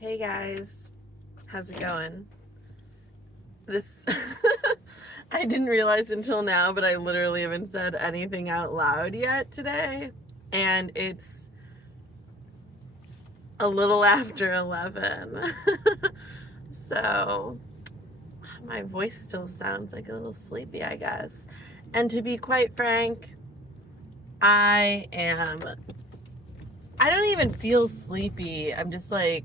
Hey guys, how's it going? This I didn't realize until now, but I literally haven't said anything out loud yet today, and it's a little after 11. So, my voice still sounds like a little sleepy, I guess. And to be quite frank, I don't even feel sleepy. I'm just like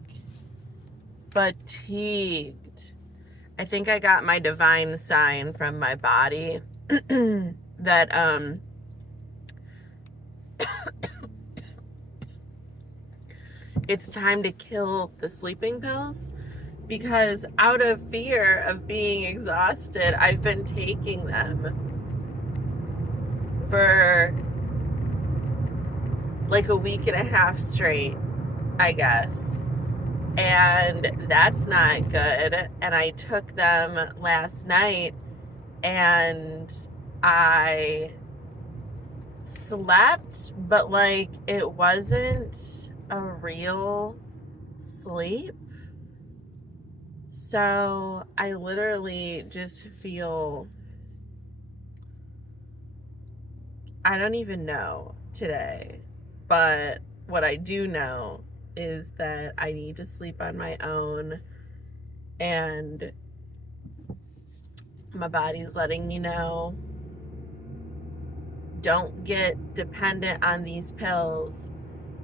fatigued. I think I got my divine sign from my body that it's time to kill the sleeping pills because out of fear of being exhausted, I've been taking them for like a week and a half straight, I guess. And that's not good. And I took them last night and I slept, but like it wasn't a real sleep. So I literally just feel, I don't even know today. But what I do know is that I need to sleep on my own, and my body's letting me know don't get dependent on these pills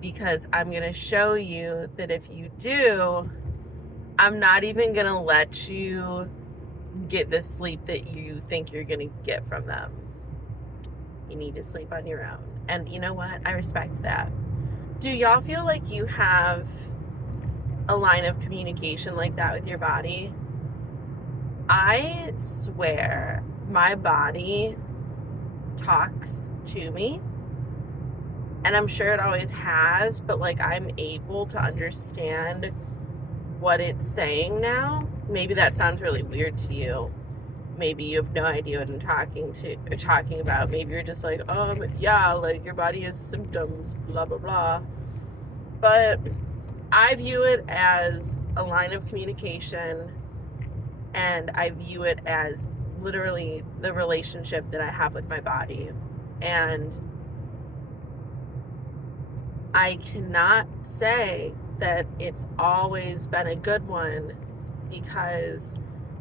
because I'm going to show you that if you do, I'm not even going to let you get the sleep that you think you're going to get from them. You need to sleep on your own. And you know what? I respect that. Do y'all feel like you have a line of communication like that with your body? I swear my body talks to me, and I'm sure it always has, but like I'm able to understand what it's saying now. Maybe that sounds really weird to you. Maybe you have no idea what I'm talking about. Maybe you're just like, yeah, like your body has symptoms, blah blah blah. But I view it as a line of communication, and I view it as literally the relationship that I have with my body. And I cannot say that it's always been a good one because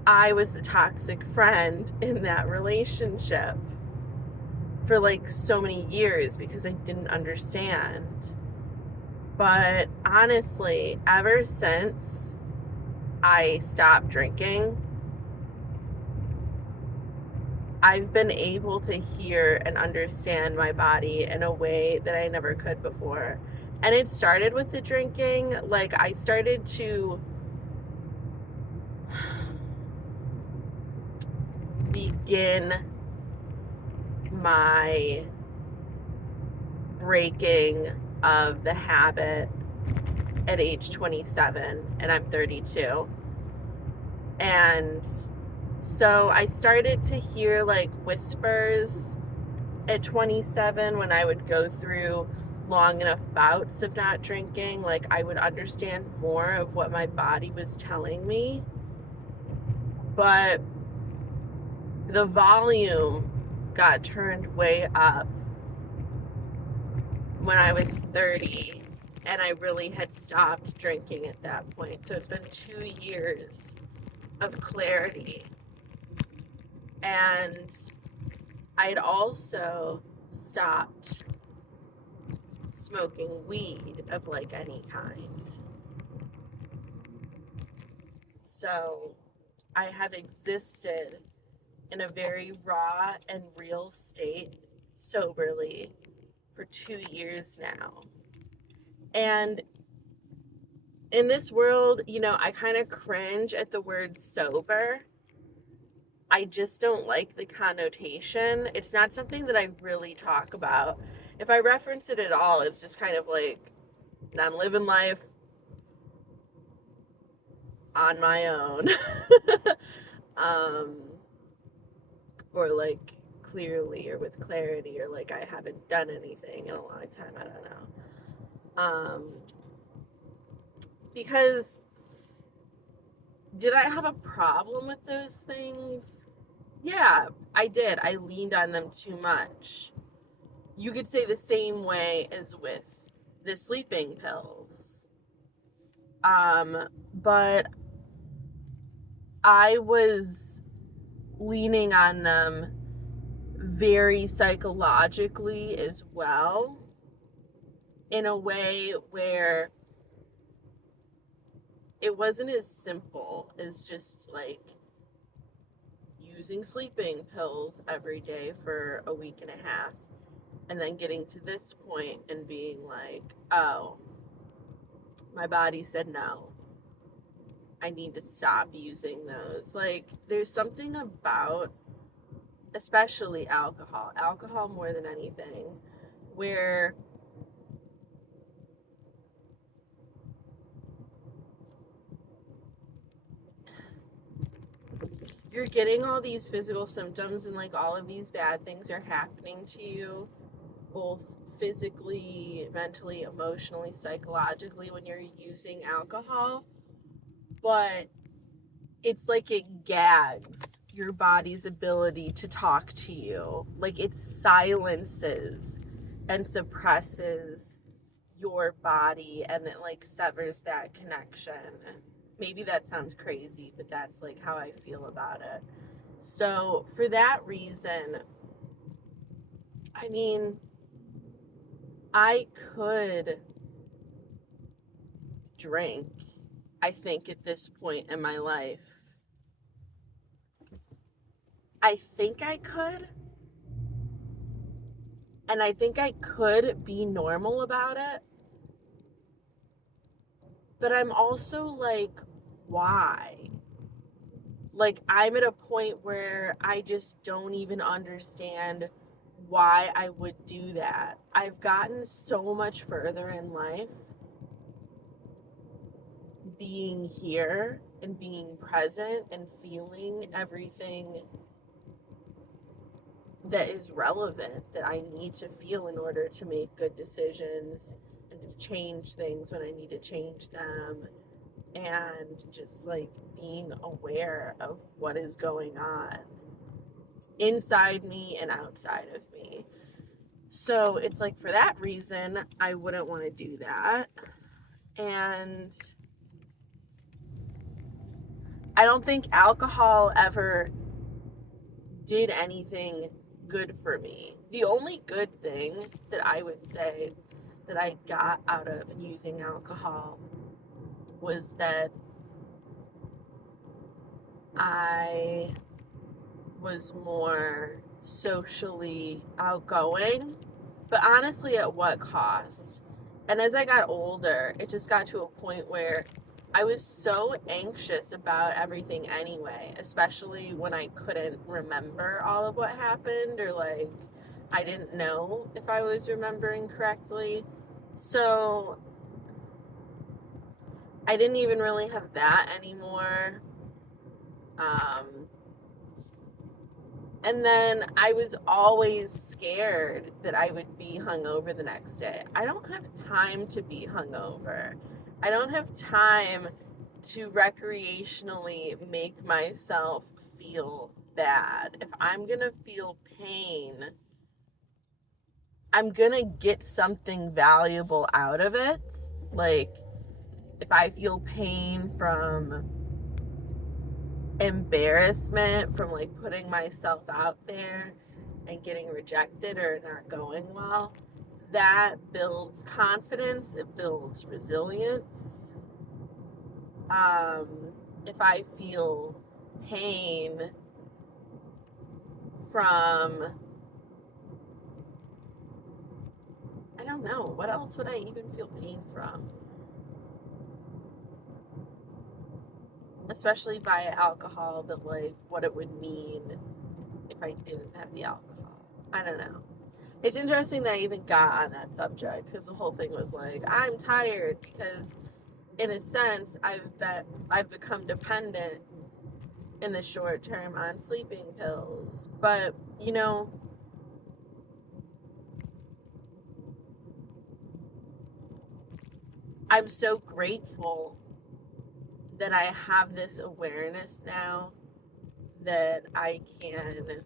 I was the toxic friend in that relationship for like so many years because I didn't understand. But honestly, ever since I stopped drinking, I've been able to hear and understand my body in a way that I never could before. And it started with the drinking. Like, I started to begin my breaking of the habit at age 27, and I'm 32. And so I started to hear like whispers at 27 when I would go through long enough bouts of not drinking. Like I would understand more of what my body was telling me. But the volume got turned way up when I was 30, and I really had stopped drinking at that point. So it's been 2 years of clarity. And I'd also stopped smoking weed of like any kind. So I have existed in a very raw and real state soberly for 2 years now. And in this world, I kind of cringe at the word sober. I just don't like the connotation. It's not something that I really talk about. If I reference it at all, it's just kind of like I'm living life on my own. um, or like clearly or with clarity, or like I haven't done anything in a long time. I don't know. Because Did I have a problem with those things? Yeah, I did. I leaned on them too much. You could say the same way as with the sleeping pills. But I was leaning on them very psychologically as well, in a way where it wasn't as simple as just like using sleeping pills every day for a week and a half and then getting to this point and being like, oh, my body said no. I need to stop using those. Like, there's something about, especially alcohol more than anything, where you're getting all these physical symptoms and like all of these bad things are happening to you, both physically, mentally, emotionally, psychologically when you're using alcohol. But it's like it gags your body's ability to talk to you. Like it silences and suppresses your body and it like severs that connection. Maybe that sounds crazy, but that's like how I feel about it. So, for that reason, I mean, I could drink, I think, at this point in my life. I think I could. And I think I could be normal about it. But I'm also like, why? Like, I'm at a point where I just don't even understand why I would do that. I've gotten so much further in life being here and being present and feeling everything that is relevant that I need to feel in order to make good decisions and to change things when I need to change them, and just like being aware of what is going on inside me and outside of me. So it's like for that reason, I wouldn't want to do that. And I don't think alcohol ever did anything good for me. The only good thing that I would say that I got out of using alcohol was that I was more socially outgoing, but honestly, at what cost? And as I got older, it just got to a point where I was so anxious about everything anyway, especially when I couldn't remember all of what happened, or like I didn't know if I was remembering correctly. So I didn't even really have that anymore. Um, And then I was always scared that I would be hungover the next day. I don't have time to be hungover. I don't have time to recreationally make myself feel bad. If I'm going to feel pain, I'm going to get something valuable out of it. Like, if I feel pain from embarrassment from like putting myself out there and getting rejected or not going well, that builds confidence, it builds resilience. If I feel pain from, I don't know, what else would I even feel pain from? Especially via alcohol, but like what it would mean if I didn't have the alcohol. I don't know. It's interesting that I even got on that subject because the whole thing was like, I'm tired because in a sense I've become dependent in the short term on sleeping pills. But, you know, I'm so grateful that I have this awareness now that I can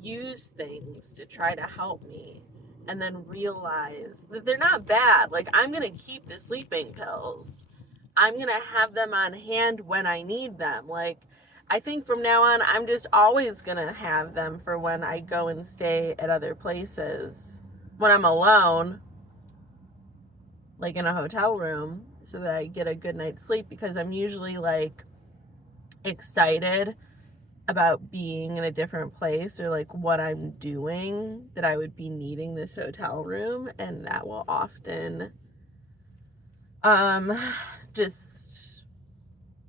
use things to try to help me, and then realize that they're not bad. Like, I'm going to keep the sleeping pills. I'm going to have them on hand when I need them. Like, I think from now on, I'm just always going to have them for when I go and stay at other places. When I'm alone, like in a hotel room, so that I get a good night's sleep, because I'm usually like excited about being in a different place, or like what I'm doing, that I would be needing this hotel room, and that will often just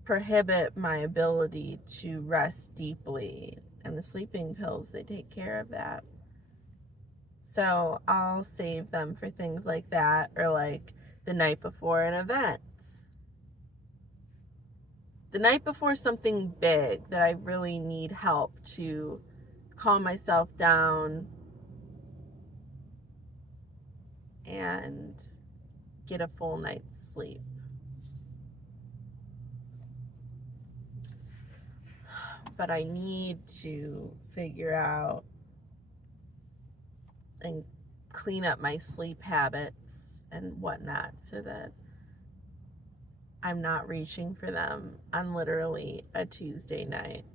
prohibit my ability to rest deeply, and the sleeping pills, they take care of that. So I'll save them for things like that, or like the night before an event, the night before something big that I really need help to calm myself down and get a full night's sleep. But I need to figure out and clean up my sleep habits and whatnot, so that I'm not reaching for them on literally a Tuesday night.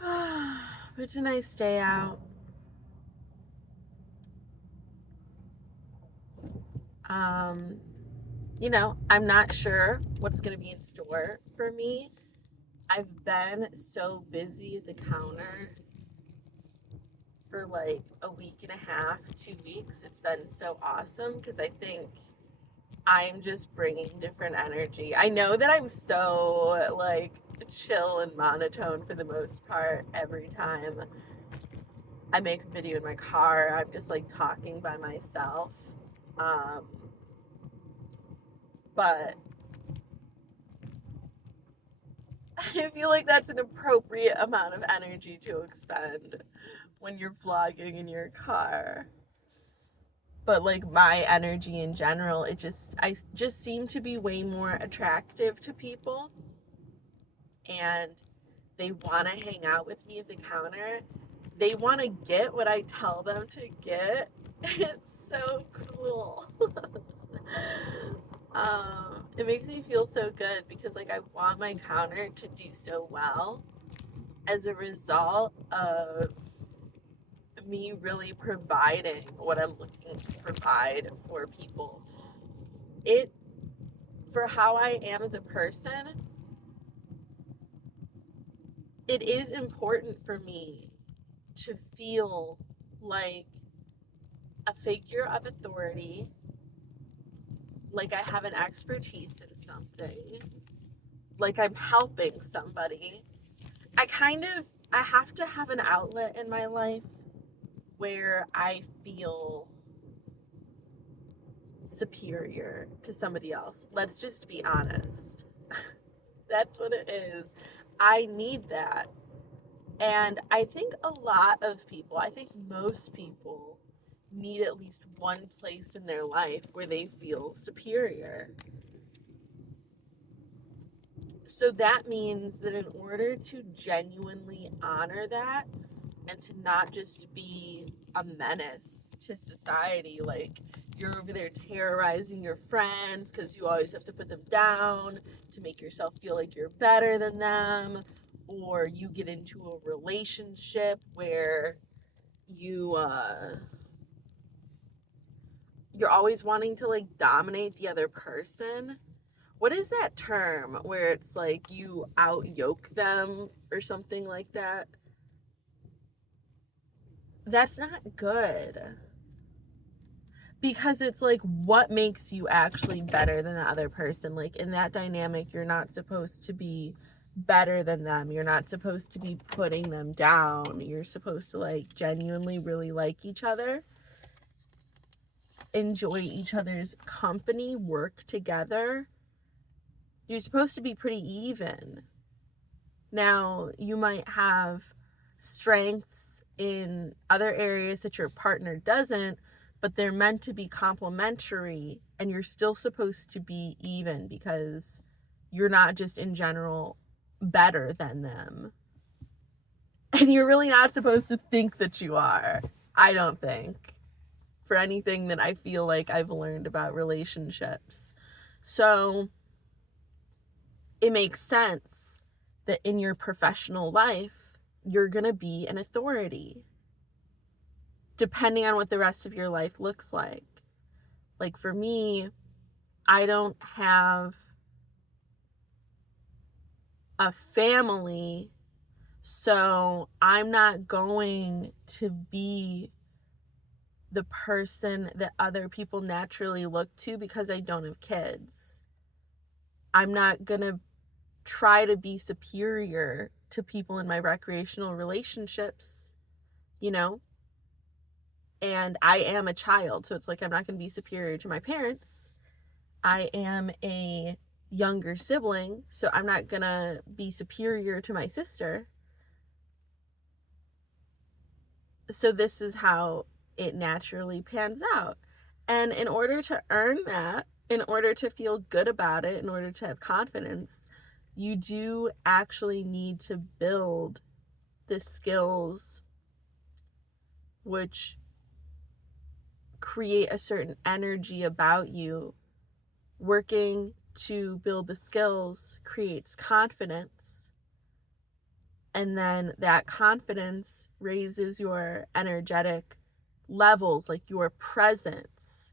But it's a nice day out. You know, I'm not sure what's going to be in store for me. I've been so busy at the counter for like a week and a half, 2 weeks. It's been so awesome, because I think I'm just bringing different energy. I know that I'm so like chill and monotone for the most part. Every time I make a video in my car, I'm just like talking by myself. But I feel like that's an appropriate amount of energy to expend when you're vlogging in your car. But like my energy in general, I just seem to be way more attractive to people, and they want to hang out with me at the counter. They want to get what I tell them to get. It's so cool. It makes me feel so good, because like I want my counter to do so well as a result of me really providing what I'm looking to provide for people. For how I am as a person, it is important for me to feel like a figure of authority, like I have an expertise in something, like I'm helping somebody. I have to have an outlet in my life where I feel superior to somebody else. Let's just be honest. That's what it is. I need that. And I think I think most people need at least one place in their life where they feel superior. So that means that in order to genuinely honor that, and to not just be a menace to society, like you're over there terrorizing your friends because you always have to put them down to make yourself feel like you're better than them, or you get into a relationship where you're always wanting to like dominate the other person. What is that term where it's like you out yoke them or something like that? That's not good. Because it's like, what makes you actually better than the other person? Like in that dynamic, you're not supposed to be better than them. You're not supposed to be putting them down. You're supposed to like genuinely really like each other, enjoy each other's company, work together. You're supposed to be pretty even. Now, you might have strengths in other areas that your partner doesn't, but they're meant to be complementary, and you're still supposed to be even because you're not just in general better than them. And you're really not supposed to think that you are, I don't think, for anything that I feel like I've learned about relationships. So it makes sense that in your professional life, you're going to be an authority, depending on what the rest of your life looks like. Like for me, I don't have a family, so I'm not going to be the person that other people naturally look to because I don't have kids. I'm not going to try to be superior to people in my recreational relationships, you know? And I am a child, so it's like I'm not going to be superior to my parents. I am a younger sibling, so I'm not going to be superior to my sister. So this is how it naturally pans out. And in order to earn that, in order to feel good about it, in order to have confidence, you do actually need to build the skills which create a certain energy about you. Working to build the skills creates confidence. And then that confidence raises your energetic levels, like your presence.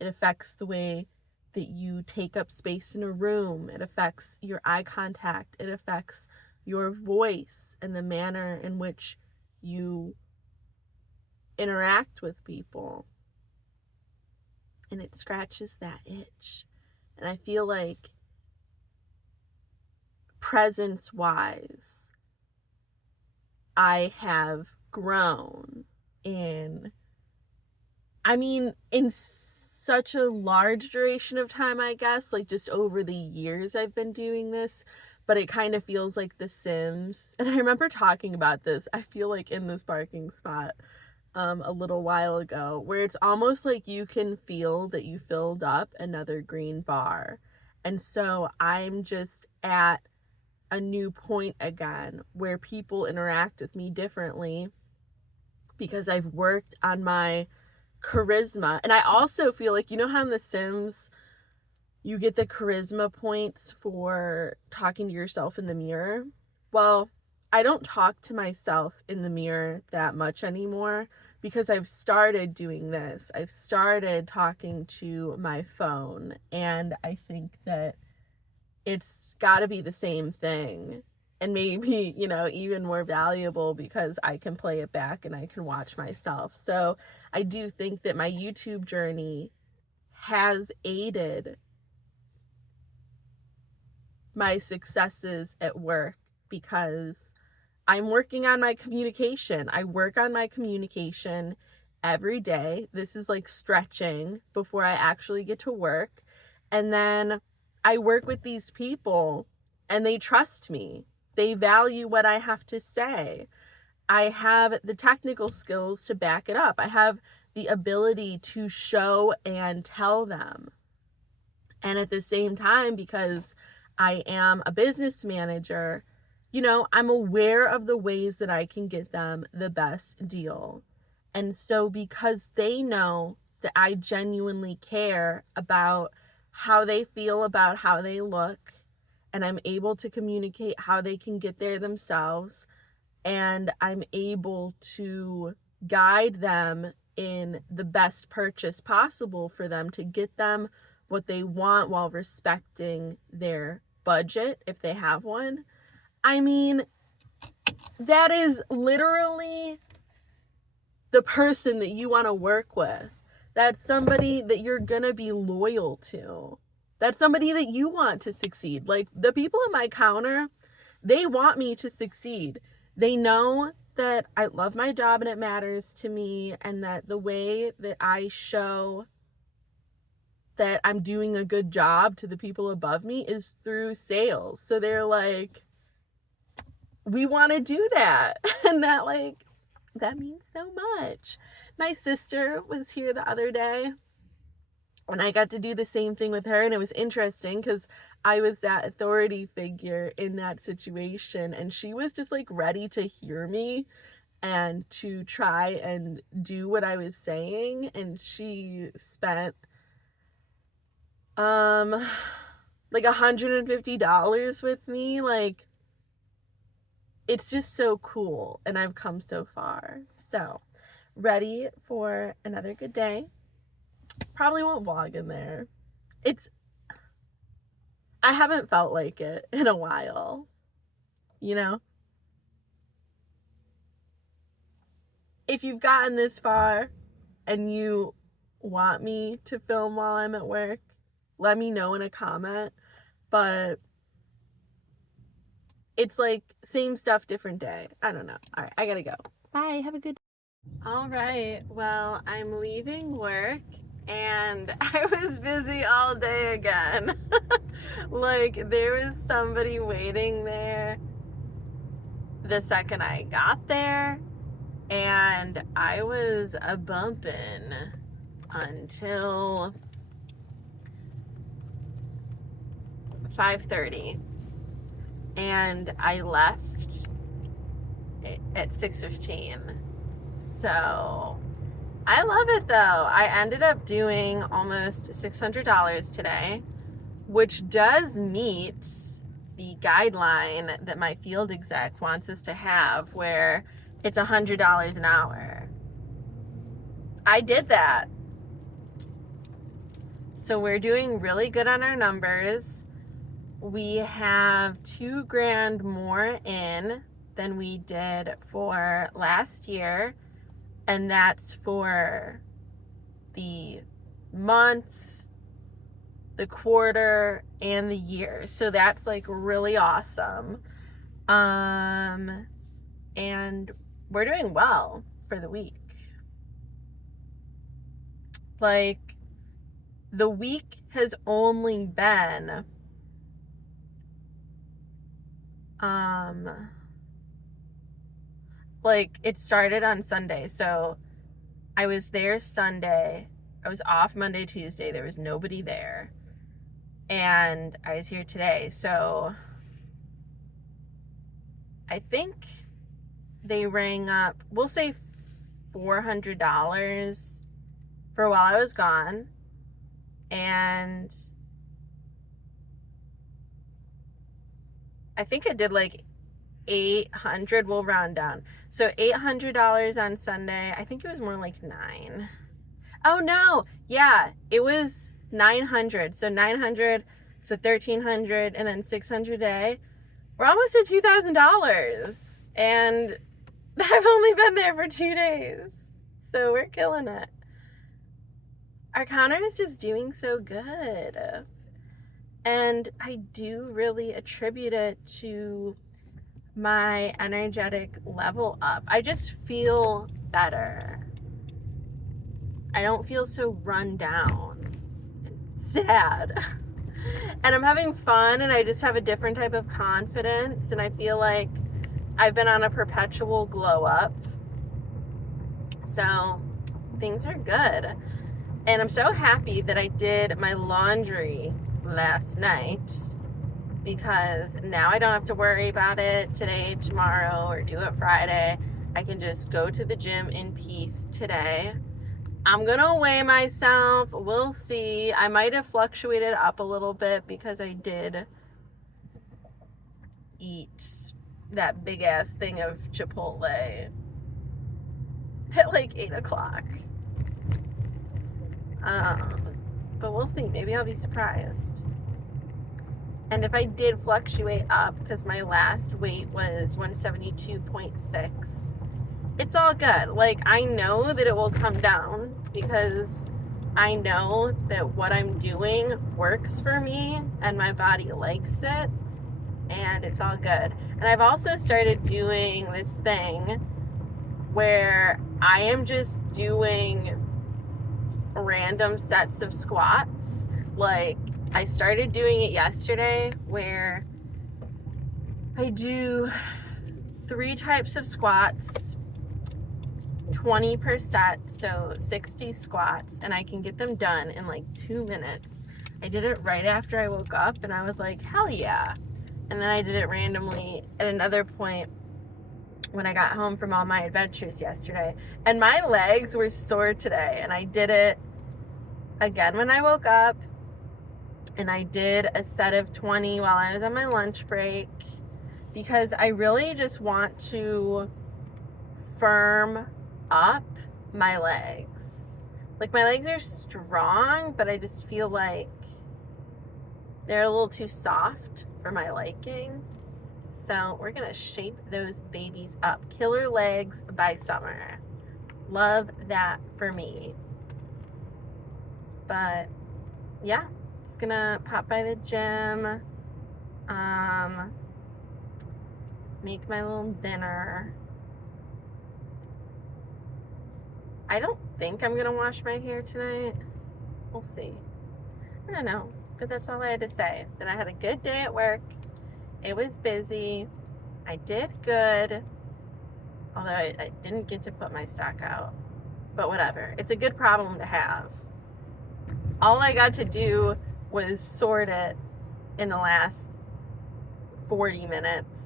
It affects the way that you take up space in a room. It affects your eye contact. It affects your voice and the manner in which you interact with people. And it scratches that itch. And I feel like presence-wise, I have grown in such a large duration of time, I guess, like just over the years I've been doing this, but it kind of feels like The Sims. And I remember talking about this, I feel like in this parking spot a little while ago, where it's almost like you can feel that you filled up another green bar. And so I'm just at a new point again where people interact with me differently because I've worked on my charisma. And I also feel like, you know how in The Sims you get the charisma points for talking to yourself in the mirror? Well, I don't talk to myself in the mirror that much anymore because I've started doing this. I've started talking to my phone, and I think that it's got to be the same thing, and maybe, even more valuable because I can play it back and I can watch myself. So I do think that my YouTube journey has aided my successes at work because I'm working on my communication. I work on my communication every day. This is like stretching before I actually get to work. And then I work with these people and they trust me. They value what I have to say. I have the technical skills to back it up. I have the ability to show and tell them. And at the same time, because I am a business manager, I'm aware of the ways that I can get them the best deal. And so because they know that I genuinely care about how they feel about how they look, and I'm able to communicate how they can get there themselves, and I'm able to guide them in the best purchase possible for them to get them what they want while respecting their budget, if they have one. That is literally the person that you want to work with. That's somebody that you're gonna be loyal to. That's somebody that you want to succeed. Like the people at my counter, they want me to succeed. They know that I love my job and it matters to me, and that the way that I show that I'm doing a good job to the people above me is through sales. So they're like, we want to do that. And that means so much. My sister was here the other day, and I got to do the same thing with her, and it was interesting because I was that authority figure in that situation, and she was just like ready to hear me and to try and do what I was saying. And she spent like $150 with me. Like, it's just so cool, and I've come so far. So ready for another good day. Probably won't vlog in there. I haven't felt like it in a while, you know? If you've gotten this far and you want me to film while I'm at work, let me know in a comment. But it's like same stuff, different day. I don't know. All right, I gotta go. Bye. Have a good day. All right. Well, I'm leaving work, and I was busy all day again. Like, there was somebody waiting there the second I got there, and I was a bumping until 5:30, and I left at 6:15. So I love it though. I ended up doing almost $600 today, which does meet the guideline that my field exec wants us to have, where it's $100 an hour. I did that. So we're doing really good on our numbers. We have $2,000 more in than we did for last year, and that's for the month, the quarter, and the year. So that's like really awesome. And we're doing well for the week. Like, the week has only been like, it started on Sunday. So I was there Sunday. I was off Monday, Tuesday. There was nobody there. And I was here today. So I think they rang up, we'll say $400 for while I was gone. And I think it did like 800, we'll round down. So $800 on Sunday. I think it was more like $900. Oh no, yeah, it was 900. So 900, so 1,300, and then 600 a day. We're almost at $2,000, and I've only been there for 2 days. So we're killing it. Our counter is just doing so good. And I do really attribute it to my energetic level up. I just feel better. I don't feel so run down and sad. And I'm having fun, and I just have a different type of confidence, and I feel like I've been on a perpetual glow up. So things are good. And I'm so happy that I did my laundry last night, because now I don't have to worry about it today, tomorrow, or do it Friday. I can just go to the gym in peace today. I'm gonna weigh myself. We'll see. I might have fluctuated up a little bit because I did eat that big ass thing of Chipotle at like 8 o'clock. But we'll see. Maybe I'll be surprised. And if I did fluctuate up, because my last weight was 172.6, it's all good. Like, I know that it will come down, because I know that what I'm doing works for me and my body likes it, and it's all good. And I've also started doing this thing where I am just doing random sets of squats. Like, I started doing it yesterday, where I do 3 types of squats, 20%, so 60 squats, and I can get them done in like 2 minutes. I did it right after I woke up, and I was like, hell yeah. And then I did it randomly at another point when I got home from all my adventures yesterday. And my legs were sore today, and I did it again when I woke up, and I did a set of 20 while I was on my lunch break, because I really just want to firm up my legs. Like, my legs are strong, but I just feel like they're a little too soft for my liking. So we're gonna shape those babies up. Killer legs by Summer. Love that for me. But yeah, just gonna pop by the gym, make my little dinner. I don't think I'm gonna wash my hair tonight. We'll see. I don't know, but that's all I had to say. Then I had a good day at work. It was busy. I did good, although I didn't get to put my stock out. But whatever. It's a good problem to have. All I got to do was sort it in the last 40 minutes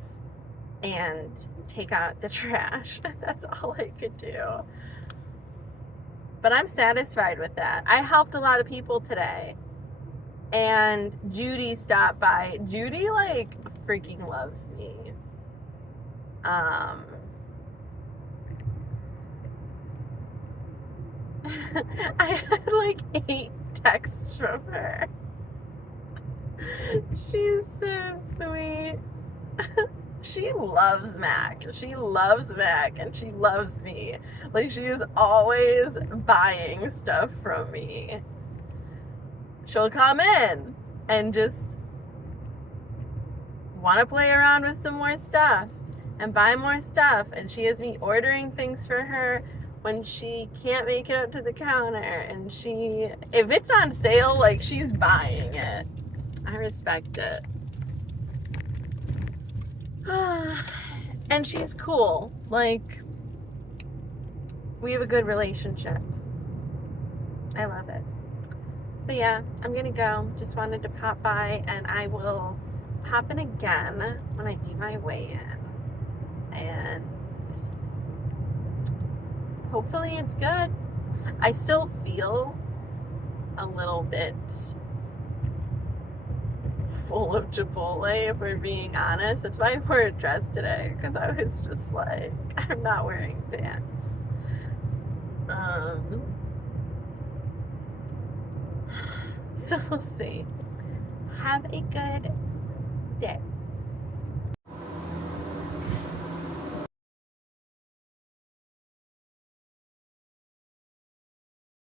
and take out the trash. That's all I could do. But I'm satisfied with that. I helped a lot of people today. And Judy stopped by. Judy, like, freaking loves me. I had like 8 texts from her. She's so sweet. She loves Mac. She loves Mac, and she loves me. Like, she is always buying stuff from me. She'll come in and just want to play around with some more stuff and buy more stuff. And she has me ordering things for her when she can't make it up to the counter. And if it's on sale, like, she's buying it. I respect it. And she's cool. Like, we have a good relationship. I love it. But yeah, I'm gonna go. Just wanted to pop by, and I will pop in again when I do my weigh-in. And hopefully it's good. I still feel a little bit full of Chipotle, if we're being honest. That's why I wore a dress today, because I was just like, I'm not wearing pants. So we'll see. Have a good day.